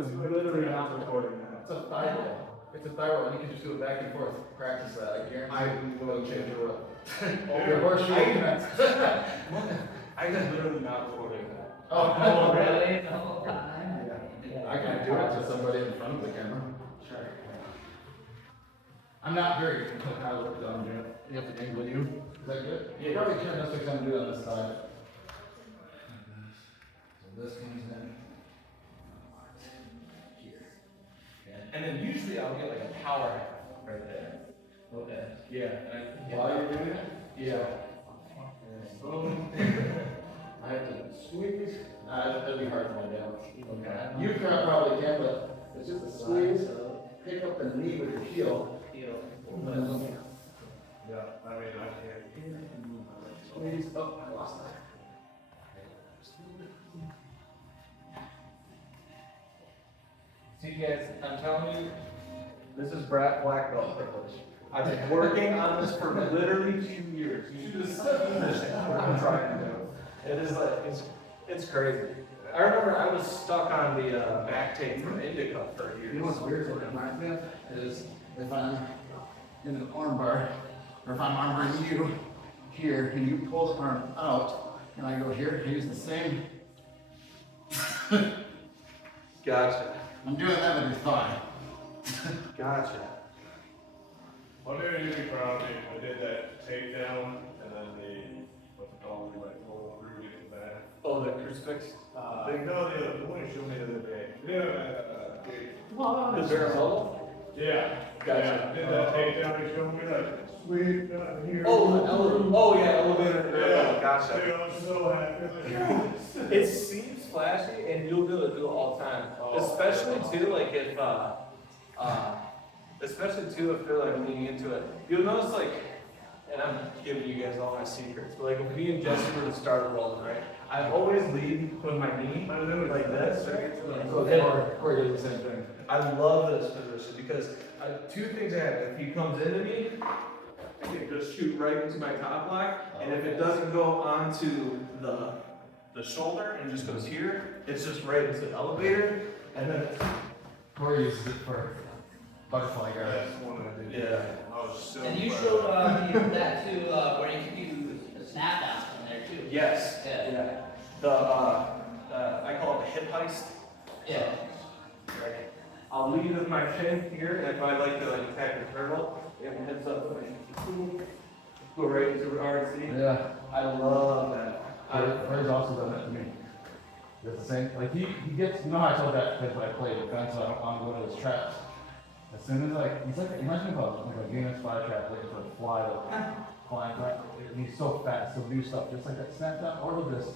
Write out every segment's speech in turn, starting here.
was literally not recording that. It's a thigh roll. It's a thigh roll, and you can just do it back and forth. Practice that. I guarantee you will change your world. Your horseshoe defense. I was literally not recording that. Oh, really? The whole time? I can do it to somebody in front of the camera. Sure. I'm not very good at how to look down here. You have to angle you. Is that good? Yeah. You probably can't just do it on this side. So this comes in. Here. And then usually I'll get like a power half right there. Okay. Yeah. And While you're doing it? yeah. Boom. I have to squeeze. That'd be hard for my balance. Okay. You probably can, but it's just a squeeze. Pick up the knee with your heel. Yeah, I mean, I can't. Squeeze. Oh, I lost that. See guys, I'm telling you, this is black belt privilege. I've been working on this for literally 2 years. You should have seen this shit. What I'm trying to do. It is like, it's crazy. I remember I was stuck on the back tape from Indica for years. You know what's weird? What it reminds me of is if I'm in an arm bar, or if I'm arming you here, and you pull the arm out, and I go here, I use the same. Gotcha. I'm doing that with your thigh. Gotcha. One day you be proud of me. I did that takedown and then the, what's it called, we like roll through, get to that. Oh, the crucifix? No, the one you showed me the other day. The barrel? Yeah. Gotcha. Yeah, did that takedown you showed me, like, sweet, got here. Oh yeah, elevator. Yeah. Gotcha. Dude, I'm so happy. Like, It seems flashy, and you'll be able to do it all the time. Especially too, like if, especially too if they're like leaning into it. You'll notice like, and I'm giving you guys all my secrets, but like if me and Jesse were to start rolling, right? I always lead with my knee like this, right? So Corey did the same thing. I love this position because two things happen. If he comes into me, I can just shoot right into my top block, and if it doesn't go onto the shoulder and just goes here, it's just right into the elevator, and then Corey uses it for butterfly guard. that's one I did. yeah. I was so And you proud. showed that too, where you can do the snap downs from there too. Yes. Yeah. Yeah. I call it the hip heist. Yeah. Right. I'll lead with my chin here, and if I like to like attack the turtle, if my head's up, go right into the RC. Yeah. I love that. Corey's also done that to me. It's the same, like he gets, you know how I told that kid when I play defense, so I don't want to go to his traps. As soon as he's like, imagine like a Venus flytrap waiting for a fly to fly back. And he's so fast, he'll do stuff just like that, snap down, or he'll just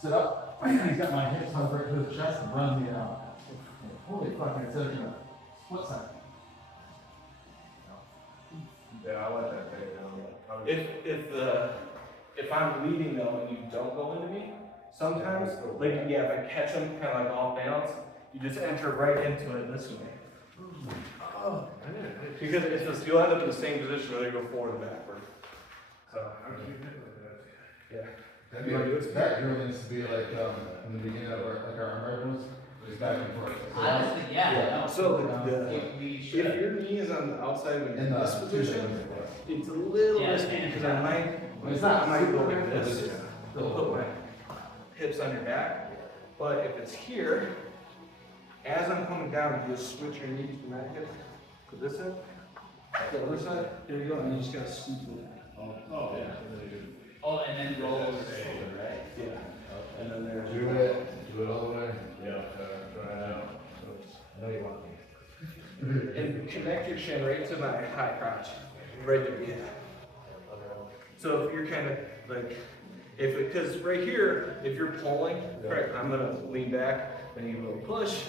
sit up, and he's got my hips on right to his chest and run me out. Holy fuck, I said, split second. Yeah, I like that takedown. If I'm leading though and you don't go into me, sometimes, like yeah, if I catch them kind of like off balance, you just enter right into it this way. Oh, I didn't. Because it's just, you'll end up in the same position whether you go forward or backward. So, I'm keeping it with that. Yeah. That drill needs to be like, in the beginning of like our emergence, just back and forth. Honestly, yeah. No. So We if should. your knee is on the outside of In this position, it's a little Yeah, risky yeah. because I might go like this. They'll put my hips on your back. But if it's here, as I'm coming down, you just switch your knees from that hip to this hip. The other side, here you go, and you just gotta scoop it. Oh, yeah. And then you do- Oh, and then roll over the shoulder, right? Yeah. And then there's. Do it all the way. Yeah, try it out. I know you want me. And connect your chin right to my high crotch. Right there, yeah. So if you're kind of like, because right here, if you're pulling, right, I'm gonna lean back, then you will push,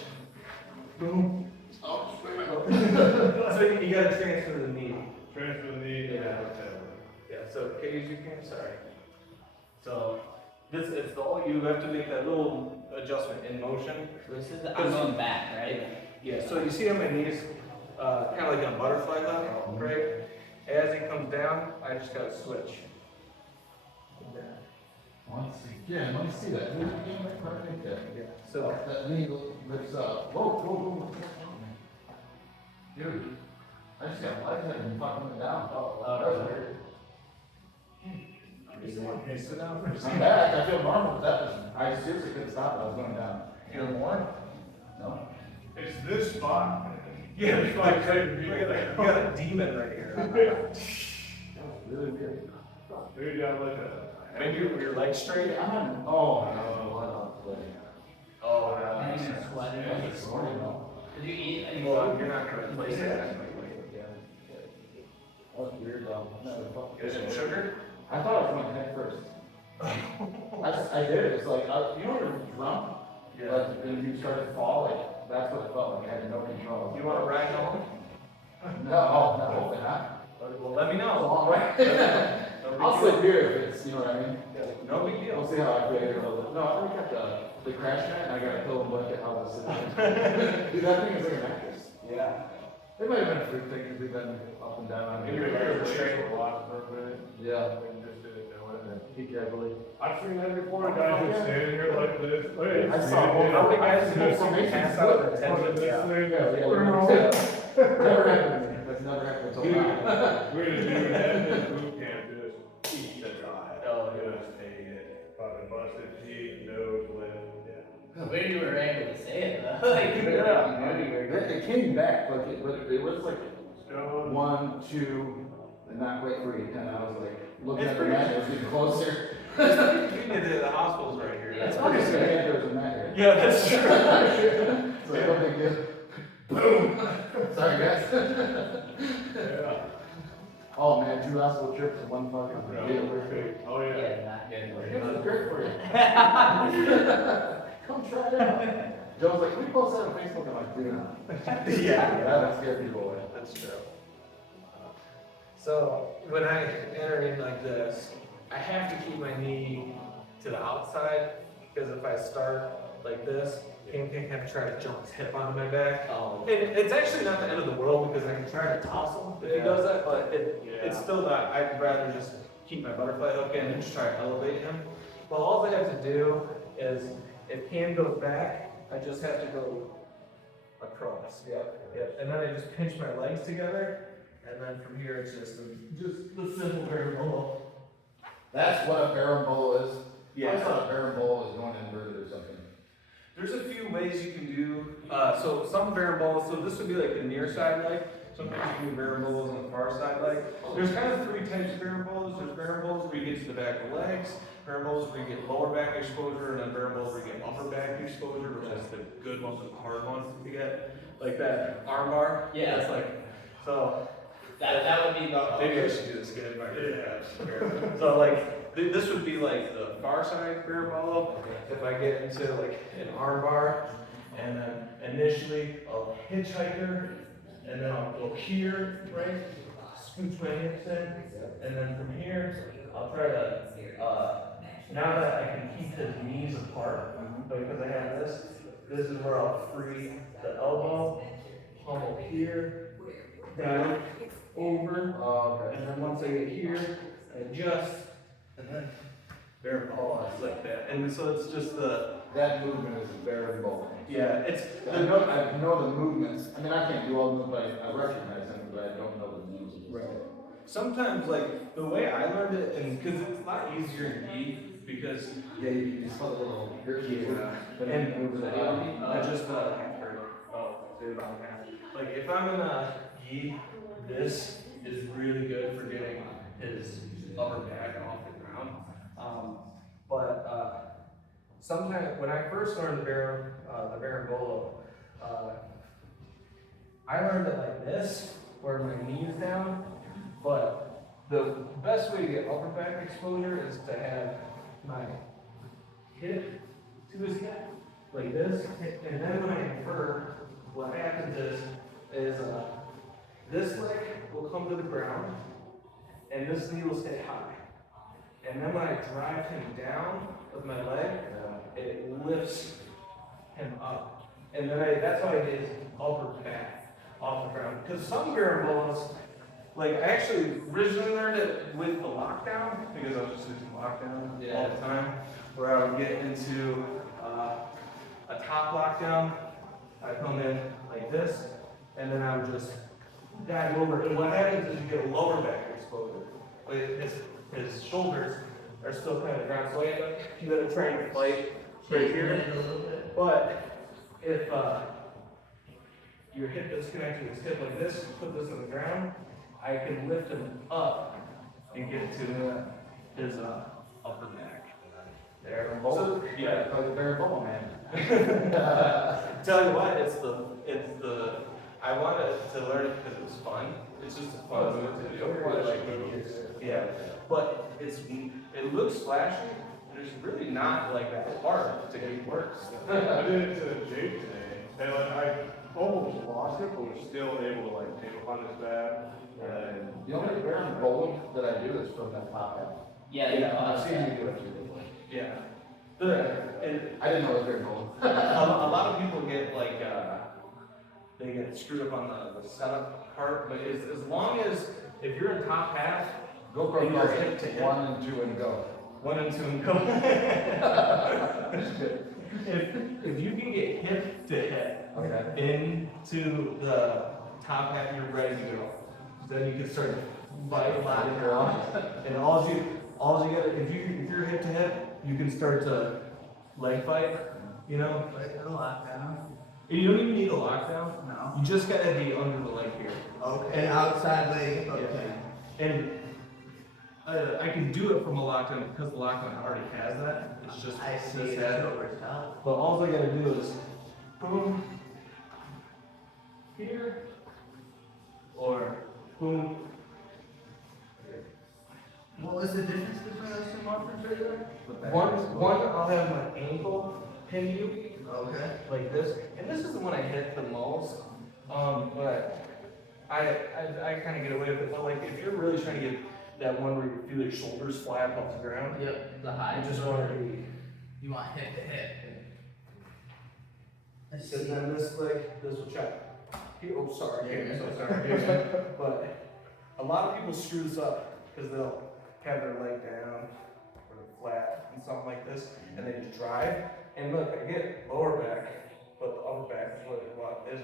boom. Oh, So you gotta transfer the knee. Transfer the knee. Yeah. Yeah, so can you sorry. So this is you have to make that little adjustment in motion. This is, I'm going back, right? Yeah, so you see how my knees, kind of like a butterfly line, right? As it comes down, I just gotta switch. Once again, let me see that. Do it again, right there. Yeah. So, That knee lifts up. Whoa, whoa, whoa. Dude, I just got lightheaded and fucking went down. Oh, that was weird. hey, sit down for a I'm second. back. I feel normal, but that was, I seriously couldn't stop it. I was going down. Feel more? No. It's this spot. Yeah, It's like, hey, you got a demon right here. That was really weird. maybe down like that. Maybe your legs straight? I'm on, oh, no, I don't play. Oh, And no. you're sweating. That's a story, though. Did you eat any Well, food? you're not gonna replace it. That was weird, though. No, fuck. Is it sugar? I thought I was going head first. I did it. It's like, you know when you're drunk? Like, and you start to fall, like, that's what it felt like. I had no control. You wanna ride home? No, oh, no, hopefully not. Well, let me It's a know. long way. I'll sleep here if it's, you know what I mean? No big We'll deal. see how I feel. No, I already got the crash mat, and I got a pillow and blanket. I'll just sit there. Dude, that thing is like a mattress. Yeah. It might have been a freak thing because we've been up and down on Maybe it. you're straight a lot for a minute. Yeah. And just didn't know it. Be careful. I've seen that before, guys just standing here like this. Hey, I saw one. How many guys I have saw seen pass out of the tent? Look at this thing. Never happened to me. That's never happened to me. We're gonna do that in boot camp, just eat the drive. Oh, Just take it. Fucking busted teeth, nose, lip, yeah. When you were able to say it though, like, you knew you were. It came back, like, but it was like Stone. 1, 2, and not quite 3. And I was like, looking It's at the pretty- mat, it was getting closer. The hospital's right here. Yeah, It's it's probably pretty just good. there's a mat here. Yeah, that's true. So no big deal. Boom. Sorry, guys. Yeah. Oh man, 2 hospital trips in one fucking Yeah, deal. okay. Oh, yeah. Yeah, not good. It was great for you. Come try it out. Joe's like, we post that on Facebook. I'm like, dude. Yeah. That scared people away. That's true. So when I enter in like this, I have to keep my knee to the outside because if I start like this, King can kind of try to jump his hip onto my back. Oh. And it's actually not the end of the world because I can try to toss him if he does that, but it's still not. I'd rather just keep my butterfly hook in and just try to elevate him. Well, all I have to do is if Cam goes back, I just have to go across. Yep. And then I just pinch my legs together, and then from here it's just the simple berimbolo. That's what a berimbolo is. Yeah. I thought a berimbolo is going inverted or something. There's a few ways you can do. So some berimbolos. So this would be like the near side leg. Sometimes you can do berimbolos on the far side leg. There's kind of 3 types of berimbolos. There's berimbolos where you get to the back of the legs. Berimbolos where you get lower back exposure, and then berimbolos where you get upper back exposure, which is the good ones and the hard ones to get. Like that arm bar. Yeah. That's like so. That would be the. Maybe I should do this again. Yeah. So like this would be like the far side berimbolo. If I get into like an arm bar, and then initially I'll hitchhiker, and then I'll go here, right? Scooch my hips in, and then from here I'll try to. Now that I can keep his knees apart, because I have this, this is where I'll free the elbow, pummel here, down, over, and then once I get here, I adjust, and then there, like that. And so it's just the, That movement is berimbolo. yeah, it's, I know the movements. I mean, I can't do all the movements, but I recognize them, but I don't know the movements. right. Sometimes, like, the way I learned it, and because it's a lot easier in gi, because Yeah, you just put a little here. Yeah. And move the body. I just half turn. Oh, do about half. Like if I'm in a gi, this is really good for getting his upper back off the ground. But sometimes when I first learned the berimbolo, I learned it like this, where my knee is down. But the best way to get upper back exposure is to have my hip to his hip, like this, and then when I infer, what happens is this leg will come to the ground, and this knee will stay high. And then when I drive him down with my leg, it lifts him up. And then that's how I get his upper back off the ground. Because some berimbolos, like, I actually originally learned it with the lockdown, because I was just using lockdown all the time, where I would get into a top lockdown, I come in like this, and then I would just dive over. And what happens is you get a lower back exposure. But his shoulders are still kind of down, so you gotta try and fight right here. But if your hip is connected to his hip like this, put this on the ground, I can lift him up and get to his upper back. There. So, yeah. Like a bare bubble man. Tell you what, it's the I wanted to learn it because it was fun. It's just a fun move to do. Yeah, but it looks flashy, and it's really not like that hard to get works. I did it to Jake today, and like I almost lost it, but was still able to like take up on his back. And The only bare bowling that I do is from that top half. Yeah, I've seen you do it too. Yeah. I didn't know it was bare bowling. A lot of people get like they get screwed up on the setup part, but as long as if you're in top half, Go pro and you're cross hip to hip, 1 and 2 and go. 1 and 2 and go. if you can get hip to hip into the top half, you're ready to go. Then you can start fighting around, and all you gotta if you're hip to hip, you can start to leg fight. You know, Like a lockdown. you don't even need a lockdown. No. You just gotta be under the leg here. Okay. And outside leg. Okay. And I can do it from a lockdown because the lockdown already has that. It's just I see. this That's head. what we're telling. But all I gotta do is boom here or boom. What was the difference between those two markers right there? One I'll have my ankle pin you Okay. like this, and this is the one I hit the most. But I kind of get away with it. But like if you're really trying to get that one where you feel your shoulders flap off the ground, Yep. The high. you just want to be. You want hip to hip. Let's And see. then this leg, this will check. Here, oh, sorry, Yeah, I'm so yeah. sorry. But a lot of people screw this up because they'll have their leg down or flat and something like this, and they just drive. And look, I get lower back, but the upper back is what a lot is.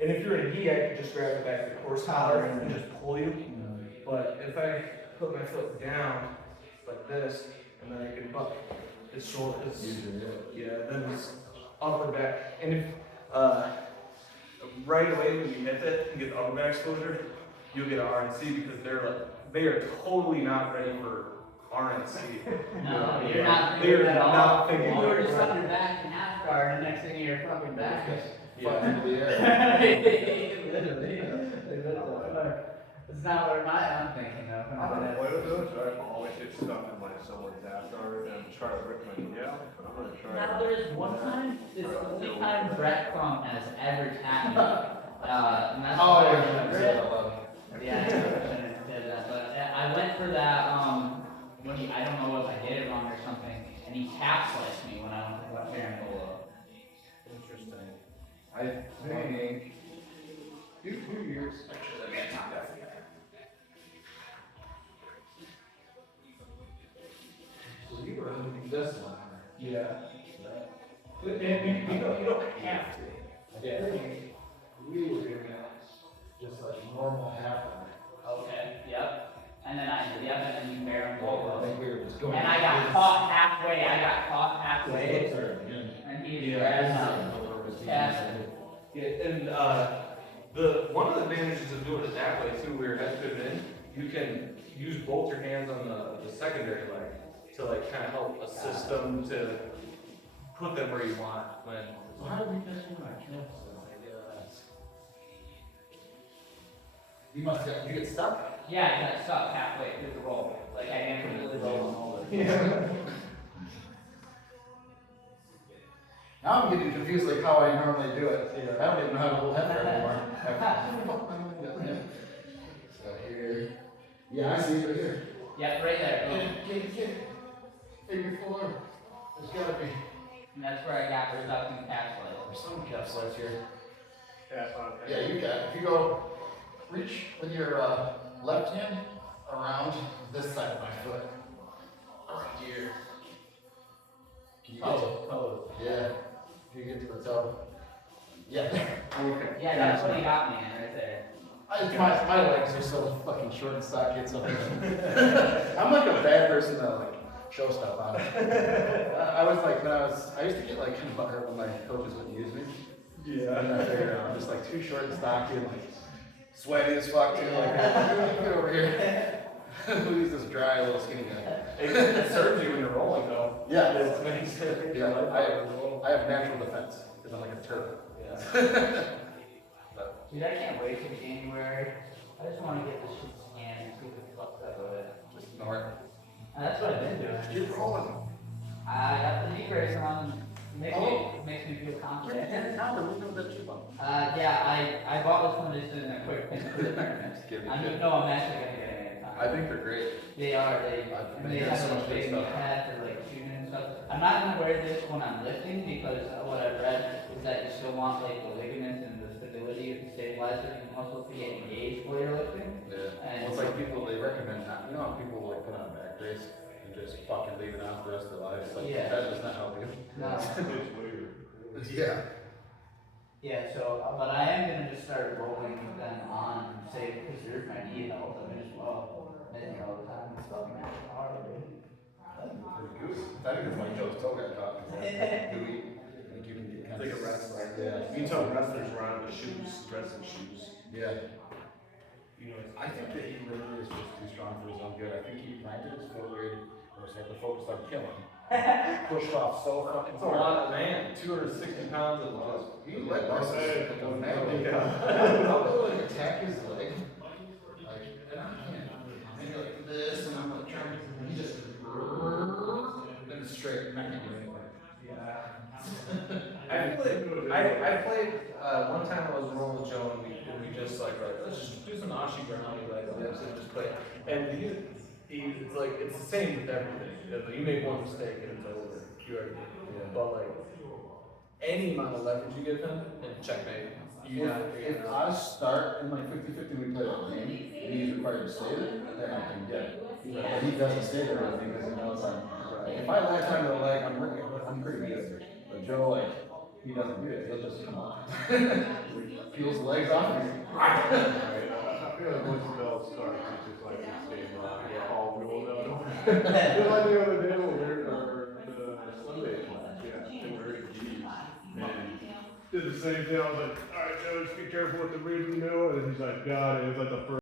And if you're in a gi, I can just grab the back of the horse collar and just pull you. But if I put my foot down like this, and then I can buck his shoulder, then his upper back. And if right away when you hit it and get the upper back exposure, you'll get an RNC because they are totally not ready for RNC. No, you're not They're thinking at all. not thinking You were like just that. on your back in half guard, and next thing you're fucking back. Fuck into the air. Literally. It's not what I'm thinking of. I don't know what it is, I always get stuck in like someone's ass guard and try to rip my knee out, but I'm gonna try. Now, there is one time, it's the only time Brett Crump has ever tapped me. And that's Oh, why I yeah, remember yeah, it. I love Yeah, I shouldn't have said that, but I went for that, when he, I don't know if I hit it wrong or something, and he tap sliced me when I went to Carambola. Interesting. I think 2 years. Actually, let me top that. So you were in this one. Yeah. And you don't have to. Yeah. We were doing that just like normal half. Okay, yep. And then and then you Carambola. I think we were just going. And I got caught halfway, and he grabbed me. Yeah, and one of the advantages of doing it that way too, where your head fit in, you can use both your hands on the secondary leg to like kind of help assist them to put them where you want when. So how did we just do that? You must get, you get stuck? Yeah, I got stuck halfway through the roll. Like I didn't really roll him over. Yeah. Now I'm getting confused like how I normally do it. I don't even know how to hold heifer anymore. So here. Yeah, I see it right here. Yep, right there. Get it. Figure 4. There's gotta be. And that's where I got stuck in calf slice. There's some calf slice here. Tap on. Yeah, you got it. If you go, reach with your left hand around this side of my foot. Around here. Can you get Oh. Yeah. If you get to the toe. Yeah. Okay. Yeah, that's what he got me in right there. My legs are so fucking short and stocky. It's something. I'm like a bad person to like show stuff on. I was like, I used to get like kind of butthurt when my coaches wouldn't use me. Yeah. And I figured out I'm just like too short and stocky and like sweaty as fuck too. Like, get over here. Who's this dry little skinny guy? It serves you when you're rolling though. Yeah. It makes it. Yeah, I have natural defense because I'm like a turtle. Yeah. Dude, I can't wait till January. I just want to get this shit scanned and see what the fuck's up with it. Just ignore it. And that's what I've been doing. Keep rolling. I got the knee brace on. Makes me feel confident. Yeah, I bought this one just in a quick pinch for the tournament. I'm actually gonna get it anytime. I think they're great. They are. They heard have so a much good big stuff. pad for like shooting and stuff. I'm not gonna wear this when I'm lifting because what I've read is that you still want like the ligaments and the stability of the stabilizer and muscles to get engaged while you're lifting. Yeah. And Well, it's like people, they recommend not, you know how people like put on a back brace and just fucking leave it on for the rest of their lives? Like, Yeah. that does not help you. No. It's weird. Yeah. Yeah, so, but I am gonna just start rolling them on, say, because there's my knee health, I mean, as well, missing all the time, it's fucking hard, dude. Pretty good. I think it's like Joe's toe got caught. Gooey. I think you can get kind It's like of. a wrestler. Yeah. You can tell wrestlers around the shoes, dressing shoes. Yeah. You know, it's. I think that he literally is just too strong for his own good. I think he planted his forehead, or had to focus on killing. Pushed off so fucking It's a hard. lot of man, 260 pounds of loss. He let I'll say Marcus it. go napping. Yeah. I'll go like attack his leg. Like, and I can't. Maybe like this, and I'm like trying to, and he just, then it's straight, and I can't do anything. Yeah. I played, one time I was rolling with Joe and we just like, all right, let's just do some ashi ground, like, let's just play. And it's like, it's the same with everything. You make one mistake and it's over. You already did. Yeah. But like, any amount of leverage you give him, and checkmate. You got it. If I start in like 50-50, we play a game, and he's required to stay there, then I can get it. But he doesn't stay there with me because he knows I'm, like, if I latch onto the leg, I'm pretty good. But Joe, like, he doesn't do it, he'll just come on. Peels the legs off and he's I feel like once the bell starts, it's just like it's staying locked. All rolled out. Just like the other day when we were the Sunday class, yeah, and we were at G's. And did the same thing. I was like, all right, Joe, just be careful with the ribs, you know? And he's like, got it. It was like the first.